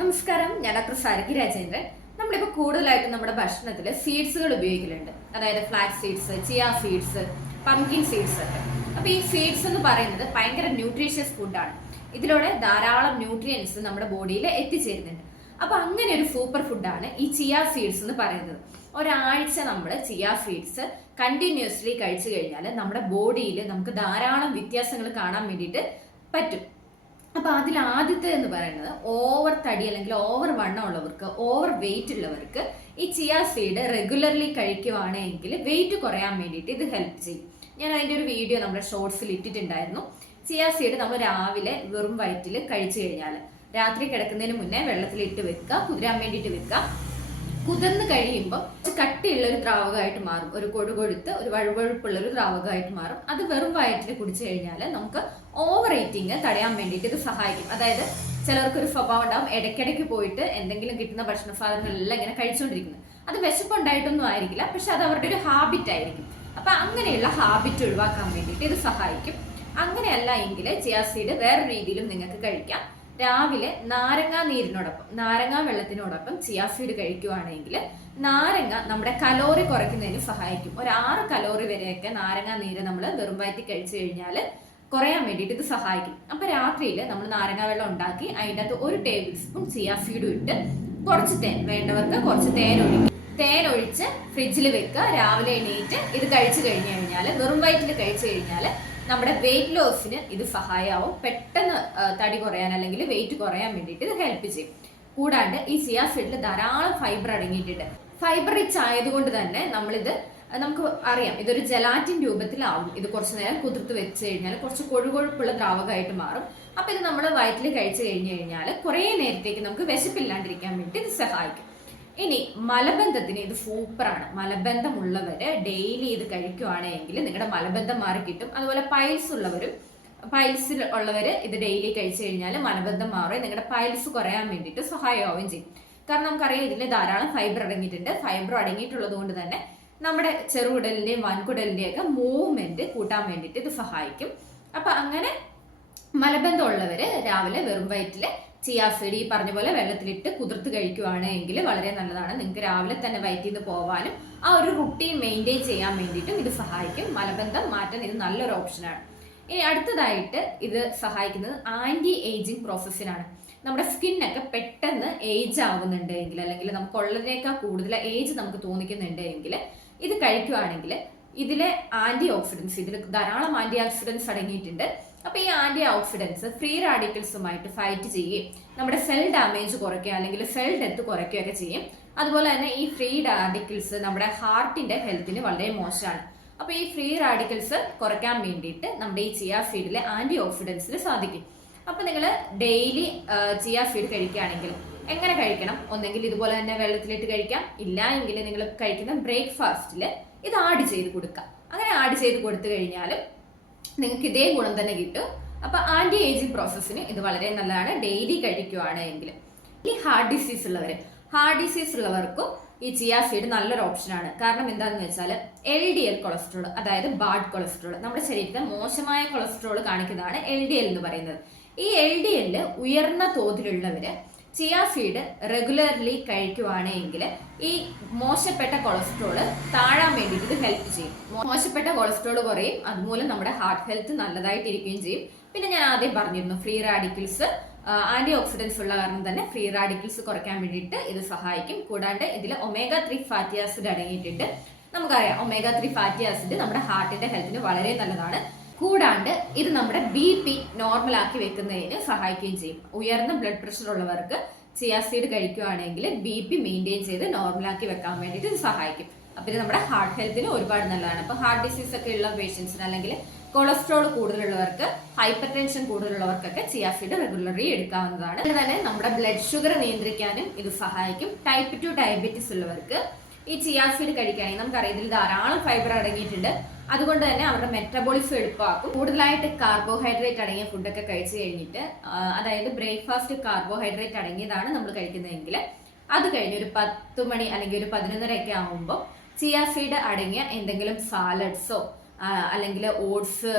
നമസ്കാരം ഞാൻ ഡോക്ടർ സാരകി രാജേന്ദ്രൻ. നമ്മളിപ്പോൾ കൂടുതലായിട്ടും നമ്മുടെ ഭക്ഷണത്തിൽ സീഡ്സുകൾ ഉപയോഗിക്കലുണ്ട്. അതായത് flax seeds chia seeds pumpkin seeds ഒക്കെ. അപ്പോൾ ഈ സീഡ്സ് എന്ന് പറയുന്നത് ഭയങ്കര ന്യൂട്രീഷ്യസ് ഫുഡാണ് ഇതിലൂടെ ധാരാളം ന്യൂട്രിയൻസ് നമ്മുടെ ബോഡിയിൽ എത്തിച്ചേരുന്നുണ്ട്. അപ്പോൾ അങ്ങനെ ഒരു സൂപ്പർ ഫുഡാണ് ഈ ചിയ സീഡ്സ് എന്ന് പറയുന്നത്. ഒരാഴ്ച നമ്മൾ ചിയ സീഡ്സ് കണ്ടിന്യൂസ്ലി കഴിച്ചു കഴിഞ്ഞാൽ നമ്മുടെ ബോഡിയിൽ നമുക്ക് ധാരാളം വ്യത്യാസങ്ങൾ കാണാൻ വേണ്ടിയിട്ട് പറ്റും. അപ്പൊ അതിൽ ആദ്യത്തെ എന്ന് പറയുന്നത് ഓവർ തടി അല്ലെങ്കിൽ ഓവർ വണ്ണം ഉള്ളവർക്ക് ഓവർ വെയിറ്റ് ഉള്ളവർക്ക് ഈ ചിയാ സീഡ് റെഗുലർലി കഴിക്കുവാണെങ്കിൽ വെയിറ്റ് കുറയാൻ വേണ്ടിയിട്ട് ഇത് ഹെൽപ്പ് ചെയ്യും. ഞാൻ അതിന്റെ ഒരു വീഡിയോ നമ്മുടെ ഷോർട്സിൽ ഇട്ടിട്ടുണ്ടായിരുന്നു. ചിയാ സീഡ് നമ്മൾ രാവിലെ വെറും വയറ്റിൽ കഴിച്ചു കഴിഞ്ഞാൽ രാത്രി കിടക്കുന്നതിന് മുന്നേ വെള്ളത്തിൽ ഇട്ട് വെക്കുക കുതിരാൻ വേണ്ടിയിട്ട് വെക്കുക. കുതിർന്ന് കഴിയുമ്പോൾ കട്ടിയുള്ള ഒരു ദ്രാവകമായിട്ട് മാറും. ഒരു കൊഴുകൊഴുത്ത് ഒരു വഴുവഴുപ്പുള്ള ഒരു ദ്രാവകമായിട്ട് മാറും. അത് വെറും വയറ്റിൽ കുടിച്ചു കഴിഞ്ഞാൽ നമുക്ക് ഓവർ ഈറ്റിംഗ് തടയാൻ വേണ്ടിയിട്ട് ഇത് സഹായിക്കും. അതായത് ചിലർക്ക് ഒരു സ്വഭാവം ഉണ്ടാവും ഇടയ്ക്കിടയ്ക്ക് പോയിട്ട് എന്തെങ്കിലും കിട്ടുന്ന ഭക്ഷണ സാധനങ്ങളെല്ലാം ഇങ്ങനെ കഴിച്ചുകൊണ്ടിരിക്കുന്നത് അത് വിശപ്പുണ്ടായിട്ടൊന്നും ആയിരിക്കില്ല പക്ഷെ അത് അവരുടെ ഒരു ഹാബിറ്റ് ആയിരിക്കും. അപ്പൊ അങ്ങനെയുള്ള ഹാബിറ്റ് ഒഴിവാക്കാൻ വേണ്ടിയിട്ട് ഇത് സഹായിക്കും. അങ്ങനെയല്ല എങ്കിൽ ചിയാ സീഡ് വേറെ രീതിയിലും നിങ്ങൾക്ക് കഴിക്കാം. രാവിലെ നാരങ്ങാ നീരിനോടൊപ്പം നാരങ്ങ വെള്ളത്തിനോടൊപ്പം ചിയാസീഡ് കഴിക്കുകയാണെങ്കിൽ നാരങ്ങ നമ്മുടെ കലോറി കുറയ്ക്കുന്നതിന് സഹായിക്കും. ഒരു ആറ് കലോറി വരെയൊക്കെ നാരങ്ങാ നീര് നമ്മൾ വെറും വയറ്റി കഴിച്ചു കഴിഞ്ഞാൽ കുറയാൻ വേണ്ടിയിട്ട് ഇത് സഹായിക്കും. അപ്പൊ രാത്രിയിൽ നമ്മൾ നാരങ്ങ വെള്ളം ഉണ്ടാക്കി അതിന്റെ അകത്ത് ഒരു ടേബിൾ സ്പൂൺ ചിയാസീഡും ഇട്ട് കുറച്ച് തേൻ വേണ്ടവർക്ക് കുറച്ച് തേൻ ഒഴിക്കും. തേൻ ഒഴിച്ച് ഫ്രിഡ്ജിൽ വെക്കുക. രാവിലെ എണീറ്റ് ഇത് കഴിച്ചു കഴിഞ്ഞു കഴിഞ്ഞാൽ വെറും വയറ്റിൽ കഴിച്ചു കഴിഞ്ഞാൽ നമ്മുടെ വെയിറ്റ് ലോസിന് ഇത് സഹായമാവും പെട്ടെന്ന് തടി കുറയാൻ അല്ലെങ്കിൽ വെയിറ്റ് കുറയാൻ വേണ്ടിയിട്ട് ഇത് ഹെൽപ്പ് ചെയ്യും. കൂടാണ്ട് ഈ ചിയാ സീഡിൽ ധാരാളം ഫൈബർ അടങ്ങിയിട്ടുണ്ട്. ഫൈബർ റിച്ച് ആയതുകൊണ്ട് തന്നെ നമ്മളിത് നമുക്ക് അറിയാം. ഇതൊരു ജലാറ്റിൻ രൂപത്തിലാവും. ഇത് കുറച്ച് നേരം കുതിർത്ത് വെച്ച് കഴിഞ്ഞാൽ കുറച്ച് കൊഴുകൊഴുപ്പുള്ള ദ്രാവകമായിട്ട് മാറും. അപ്പൊ ഇത് നമ്മൾ വയറ്റിൽ കഴിച്ചു കഴിഞ്ഞു കഴിഞ്ഞാൽ കുറേ നേരത്തേക്ക് നമുക്ക് വിശപ്പില്ലാണ്ടിരിക്കാൻ വേണ്ടി ഇത് സഹായിക്കും. ഇനി മലബന്ധത്തിന് ഇത് സൂപ്പറാണ്. മലബന്ധമുള്ളവര് ഡെയിലി ഇത് കഴിക്കുവാണെങ്കിൽ നിങ്ങളുടെ മലബന്ധം മാറി കിട്ടും. അതുപോലെ പൈൽസ് ഉള്ളവരും പൈൽസിൽ ഉള്ളവര് ഇത് ഡെയിലി കഴിച്ചു കഴിഞ്ഞാൽ മലബന്ധം മാറി നിങ്ങളുടെ പൈൽസ് കുറയാൻ വേണ്ടിയിട്ട് സഹായമാവുകയും ചെയ്യും. കാരണം നമുക്കറിയാം ഇതിൽ ധാരാളം ഫൈബർ അടങ്ങിയിട്ടുണ്ട്. ഫൈബർ അടങ്ങിയിട്ടുള്ളത് കൊണ്ട് തന്നെ നമ്മുടെ ചെറുകുടലിന്റെയും വൻകുടലിന്റെയും ഒക്കെ മൂവ്മെന്റ് കൂട്ടാൻ വേണ്ടിയിട്ട് ഇത് സഹായിക്കും. അപ്പൊ അങ്ങനെ മലബന്ധം ഉള്ളവര് രാവിലെ വെറും വയറ്റിൽ ചിയാസീഡ് പറഞ്ഞ പോലെ വെള്ളത്തിലിട്ട് കുതിർത്ത് കഴിക്കുവാണ് എങ്കിൽ വളരെ നല്ലതാണ്. നിങ്ങൾക്ക് രാവിലെ തന്നെ വയറ്റിൽ നിന്ന് പോകാനും ആ ഒരു റുട്ടീൻ മെയിന്റെയിൻ ചെയ്യാൻ വേണ്ടിയിട്ടും ഇത് സഹായിക്കും. മലബന്ധം മാറ്റാൻ ഇത് നല്ലൊരു ഓപ്ഷനാണ് ഇനി അടുത്തതായിട്ട് ഇത് സഹായിക്കുന്നത് ആന്റി ഏജിങ് പ്രോസസ്സിനാണ് നമ്മുടെ സ്കിന്നൊക്കെ പെട്ടെന്ന് ഏജ് ആവുന്നുണ്ട് എങ്കിൽ അല്ലെങ്കിൽ നമുക്ക് ഉള്ളതിനേക്കാൾ കൂടുതൽ ഏജ് നമുക്ക് തോന്നിക്കുന്നുണ്ട് എങ്കിൽ ഇത് കഴിക്കുവാണെങ്കിൽ ഇതിലെ ആന്റി ഓക്സിഡൻസ് ഇതിൽ ധാരാളം ആന്റി ഓക്സിഡൻസ് അടങ്ങിയിട്ടുണ്ട്. അപ്പൊ ഈ ആന്റി ഓക്സിഡൻസ് ഫ്രീ റാഡിക്കൽസുമായിട്ട് ഫൈറ്റ് ചെയ്യുകയും നമ്മുടെ സെൽ ഡാമേജ് കുറയ്ക്കുക അല്ലെങ്കിൽ സെൽ ഡെത്ത് കുറയ്ക്കുകയൊക്കെ ചെയ്യും. അതുപോലെ തന്നെ ഈ ഫ്രീ റാഡിക്കൽസ് നമ്മുടെ ഹാർട്ടിന്റെ ഹെൽത്തിന് വളരെ മോശമാണ്. അപ്പൊ ഈ ഫ്രീ റാഡിക്കൽസ് കുറയ്ക്കാൻ വേണ്ടിയിട്ട് നമ്മുടെ ഈ ചിയാ സീഡിലെ ആന്റി ഓക്സിഡൻസിന് സാധിക്കും. അപ്പൊ നിങ്ങൾ ഡെയിലി ചിയാ സീഡ് കഴിക്കുകയാണെങ്കിൽ എങ്ങനെ കഴിക്കണം? ഒന്നെങ്കിൽ ഇതുപോലെ തന്നെ വെള്ളത്തിലിട്ട് കഴിക്കാം. ഇല്ല എങ്കിൽ നിങ്ങൾ കഴിക്കുന്ന ബ്രേക്ക്ഫാസ്റ്റിൽ ഇത് ആഡ് ചെയ്ത് കൊടുക്കാം. അങ്ങനെ ആഡ് ചെയ്ത് കൊടുത്തു കഴിഞ്ഞാൽ നിങ്ങൾക്ക് ഇതേ ഗുണം തന്നെ കിട്ടും. അപ്പൊ ആന്റി ഏജിങ് പ്രോസസ്സിന് ഇത് വളരെ നല്ലതാണ്. ഡെയിലി കഴിക്കുവാണ് എങ്കിൽ ഈ ഹാർട്ട് ഡിസീസ് ഉള്ളവർ ഹാർട്ട് ഡിസീസ് ഉള്ളവർക്കും ഈ ചിയാ സീഡ് നല്ലൊരു ഓപ്ഷനാണ് കാരണം എന്താണെന്ന് വെച്ചാൽ എൽ ഡി എൽ കൊളസ്ട്രോൾ അതായത് ബാഡ് കൊളസ്ട്രോൾ. നമ്മുടെ ശരീരത്തിൽ മോശമായ കൊളസ്ട്രോൾ കാണിക്കുന്നതാണ് എൽ ഡി എൽ എന്ന് പറയുന്നത്. ഈ എൽ ഡി എല്ല് ഉയർന്ന തോതിലുള്ളവര് ചിയാ ഫീഡ് റെഗുലർലി കഴിക്കുവാണെങ്കിൽ ഈ മോശപ്പെട്ട കൊളസ്ട്രോൾ താഴാൻ വേണ്ടിയിട്ട് ഇത് ഹെൽപ്പ് ചെയ്യും. മോശപ്പെട്ട കൊളസ്ട്രോൾ കുറയും. അതുമൂലം നമ്മുടെ ഹാർട്ട് ഹെൽത്ത് നല്ലതായിട്ടിരിക്കുകയും ചെയ്യും. പിന്നെ ഞാൻ ആദ്യം പറഞ്ഞിരുന്നു ഫ്രീ റാഡിക്കൽസ് ആന്റി ഓക്സിഡൻസ് ഉള്ള കാരണം തന്നെ ഫ്രീ റാഡിക്കൽസ് കുറയ്ക്കാൻ വേണ്ടിയിട്ട് ഇത് സഹായിക്കും. കൂടാണ്ട് ഇതിൽ ഒമേഗ ത്രീ ഫാറ്റി ആസിഡ് അടങ്ങിയിട്ടുണ്ട്. നമുക്കറിയാം ഒമേഗ ത്രീ ഫാറ്റി ആസിഡ് നമ്മുടെ ഹാർട്ടിന്റെ ഹെൽത്തിന് വളരെ നല്ലതാണ്. കൂടാണ്ട് ഇത് നമ്മുടെ ബി പി നോർമൽ ആക്കി വെക്കുന്നതിന് സഹായിക്കുകയും ചെയ്യും. ഉയർന്ന ബ്ലഡ് പ്രഷർ ഉള്ളവർക്ക് ചിയാസീഡ് കഴിക്കുകയാണെങ്കിൽ ബി പി മെയിന്റെയിൻ ചെയ്ത് നോർമലാക്കി വെക്കാൻ വേണ്ടിയിട്ട് ഇത് സഹായിക്കും. അപ്പം ഇത് നമ്മുടെ ഹാർട്ട് ഹെൽത്തിന് ഒരുപാട് നല്ലതാണ്. അപ്പോൾ ഹാർട്ട് ഡിസീസ് ഒക്കെ ഉള്ള പേഷ്യൻസിന് അല്ലെങ്കിൽ കൊളസ്ട്രോൾ കൂടുതലുള്ളവർക്ക് ഹൈപ്പർ ടെൻഷൻ കൂടുതലുള്ളവർക്കൊക്കെ ചിയാസീഡ് റെഗുലറി എടുക്കാവുന്നതാണ്. അതുപോലെ തന്നെ നമ്മുടെ ബ്ലഡ് ഷുഗർ നിയന്ത്രിക്കാനും ഇത് സഹായിക്കും. ടൈപ്പ് ടു ഡയബറ്റീസ് ഉള്ളവർക്ക് ഈ ചിയാസീഡ് കഴിക്കുകയാണെങ്കിൽ നമുക്കറിയാം ഇതിൽ ധാരാളം ഫൈബർ അടങ്ങിയിട്ടുണ്ട്. അതുകൊണ്ട് തന്നെ അവരുടെ മെറ്റബോളിസം എളുപ്പമാക്കും കൂടുതലായിട്ട് കാർബോഹൈഡ്രേറ്റ് അടങ്ങിയ ഫുഡൊക്കെ കഴിച്ചു കഴിഞ്ഞിട്ട് അതായത് ബ്രേക്ക്ഫാസ്റ്റ് കാർബോഹൈഡ്രേറ്റ് അടങ്ങിയതാണ് നമ്മൾ കഴിക്കുന്നതെങ്കിൽ. അത് കഴിഞ്ഞ് ഒരു പത്ത് മണി അല്ലെങ്കിൽ ഒരു പതിനൊന്നര ഒക്കെ ആകുമ്പോൾ ചിയാ സീഡ് അടങ്ങിയ എന്തെങ്കിലും സാലഡ്സോ അല്ലെങ്കിൽ ഓട്സ്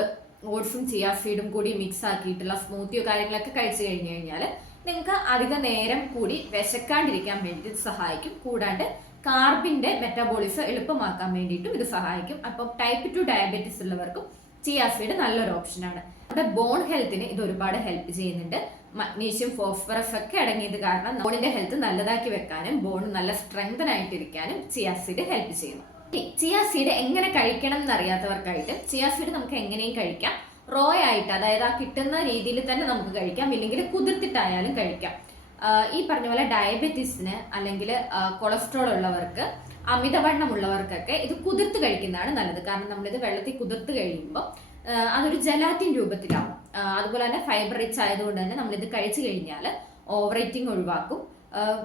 ഓട്സും ചിയാ സീഡും കൂടി മിക്സ് ആക്കിയിട്ടുള്ള സ്മൂത്തിയോ കാര്യങ്ങളൊക്കെ കഴിച്ചു കഴിഞ്ഞു കഴിഞ്ഞാൽ നിങ്ങൾക്ക് അധിക നേരം കൂടി വിശക്കാണ്ടിരിക്കാൻ വേണ്ടി സഹായിക്കും. കൂടാണ്ട് കാർബിന്റെ മെറ്റബോളിസം എളുപ്പമാക്കാൻ വേണ്ടിയിട്ടും ഇത് സഹായിക്കും. അപ്പം ടൈപ്പ് ടു ഡയബറ്റിസ് ഉള്ളവർക്കും ചിയാ സീഡ് നല്ലൊരു ഓപ്ഷനാണ് നമ്മുടെ ബോൺ ഹെൽത്തിന് ഇത് ഒരുപാട് ഹെൽപ്പ് ചെയ്യുന്നുണ്ട്. മഗ്നീഷ്യം ഫോസ്ഫറസ് ഒക്കെ അടങ്ങിയത് കാരണം ബോണിന്റെ ഹെൽത്ത് നല്ലതാക്കി വെക്കാനും ബോൺ നല്ല സ്ട്രെങ്തൻ ആയിട്ടിരിക്കാനും ചിയാ സീഡ് ഹെൽപ്പ് ചെയ്യുന്നു. ചിയാ സീഡ് എങ്ങനെ കഴിക്കണം എന്നറിയാത്തവർക്കായിട്ട് ചിയാ സീഡ് നമുക്ക് എങ്ങനെയും കഴിക്കാം. റോ ആയിട്ട് അതായത് ആ കിട്ടുന്ന രീതിയിൽ തന്നെ നമുക്ക് കഴിക്കാം. ഇല്ലെങ്കിൽ കുതിർത്തിട്ടായാലും കഴിക്കാം. ഈ പറഞ്ഞ പോലെ ഡയബറ്റീസിന് അല്ലെങ്കിൽ കൊളസ്ട്രോൾ ഉള്ളവർക്ക് അമിതവണ്ണം ഉള്ളവർക്കൊക്കെ ഇത് കുതിർത്ത് കഴിക്കുന്നതാണ് നല്ലത്. കാരണം നമ്മളിത് വെള്ളത്തിൽ കുതിർത്ത് കഴിയുമ്പോൾ അതൊരു ജലാറ്റിൻ രൂപത്തിലാവും. അതുപോലെ തന്നെ ഫൈബർ റിച്ച് ആയതുകൊണ്ട് തന്നെ നമ്മളിത് കഴിച്ചു കഴിഞ്ഞാൽ ഓവറേറ്റിംഗ് ഒഴിവാക്കും.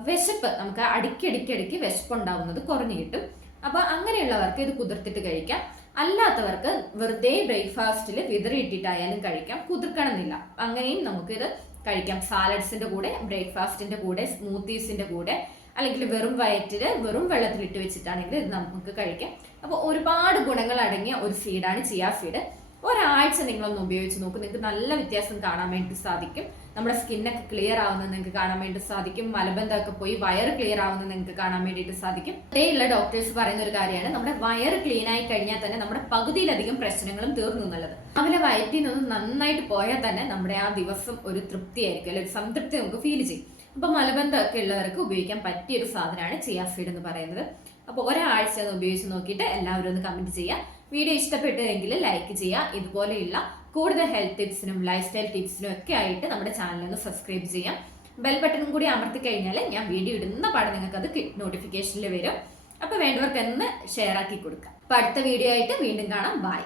വിശപ്പ് നമുക്ക് അടുക്കിയടുക്കിയടുക്കി വിശപ്പ് ഉണ്ടാവുന്നത് കുറഞ്ഞു കിട്ടും. അപ്പൊ അങ്ങനെയുള്ളവർക്ക് ഇത് കുതിർത്തിട്ട് കഴിക്കാം. അല്ലാത്തവർക്ക് വെറുതെ ബ്രേക്ക്ഫാസ്റ്റിൽ വിതറിയിട്ടിട്ടായാലും കഴിക്കാം. കുതിർക്കണമെന്നില്ല. അങ്ങനെയും നമുക്കിത് കഴിക്കാം. സാലഡ്സിന്റെ കൂടെ ബ്രേക്ക്ഫാസ്റ്റിന്റെ കൂടെ സ്മൂത്തീസിന്റെ കൂടെ അല്ലെങ്കിൽ വെറും വയറ്റിൽ വെറും വെള്ളത്തിൽ ഇട്ട് വെച്ചിട്ടാണെങ്കിൽ ഇത് നമുക്ക് കഴിക്കാം. അപ്പോൾ ഒരുപാട് ഗുണങ്ങൾ അടങ്ങിയ ഒരു സീഡാണ് ചിയാ സീഡ് ഒരാഴ്ച നിങ്ങളൊന്ന് ഉപയോഗിച്ച് നോക്കും. നിങ്ങൾക്ക് നല്ല വ്യത്യാസം കാണാൻ വേണ്ടി സാധിക്കും. നമ്മുടെ സ്കിന്നൊക്കെ ക്ലിയർ ആവുന്നത് നിങ്ങൾക്ക് കാണാൻ വേണ്ടി സാധിക്കും. മലബന്ധമൊക്കെ പോയി വയർ ക്ലിയർ ആവുന്നത് നിങ്ങൾക്ക് കാണാൻ വേണ്ടിയിട്ട് സാധിക്കും. അതേയുള്ള ഡോക്ടേഴ്സ് പറയുന്ന ഒരു കാര്യമാണ് നമ്മുടെ വയർ ക്ലീൻ ആയി കഴിഞ്ഞാൽ തന്നെ നമ്മുടെ പകുതിയിലധികം പ്രശ്നങ്ങളും തീർന്നു എന്നുള്ളത്. രാവിലെ വയറ്റിൽ നിന്ന് നന്നായിട്ട് പോയാൽ തന്നെ നമ്മുടെ ആ ദിവസം ഒരു തൃപ്തിയായിരിക്കും അല്ലെങ്കിൽ ഒരു സംതൃപ്തി നമുക്ക് ഫീൽ ചെയ്യും. അപ്പൊ മലബന്ധമൊക്കെ ഉള്ളവർക്ക് ഉപയോഗിക്കാൻ പറ്റിയ ഒരു സാധനമാണ് ചിയാ ഫീഡ് എന്ന് പറയുന്നത്. അപ്പോൾ ഒരാഴ്ച ഒന്ന് ഉപയോഗിച്ച് നോക്കിയിട്ട് എല്ലാവരും ഒന്ന് കമന്റ് ചെയ്യുക. വീഡിയോ ഇഷ്ടപ്പെട്ടുവെങ്കിൽ ലൈക്ക് ചെയ്യുക. ഇതുപോലെയുള്ള കൂടുതൽ ഹെൽത്ത് ടിപ്സിനും ലൈഫ് സ്റ്റൈൽ ടിപ്സിനും ഒക്കെ ആയിട്ട് നമ്മുടെ ചാനൽ ഒന്ന് സബ്സ്ക്രൈബ് ചെയ്യാം ബെൽ ബട്ടണും കൂടി അമർത്തി കഴിഞ്ഞാൽ ഞാൻ വീഡിയോ ഇടുന്ന പാടെ നിങ്ങൾക്ക് അത് നോട്ടിഫിക്കേഷനിൽ വരും. അപ്പൊ വേണ്ടവർക്ക് എന്ന് ഷെയർ ആക്കി കൊടുക്കാം അപ്പൊ അടുത്ത വീഡിയോ ആയിട്ട് വീണ്ടും കാണാം. ബൈ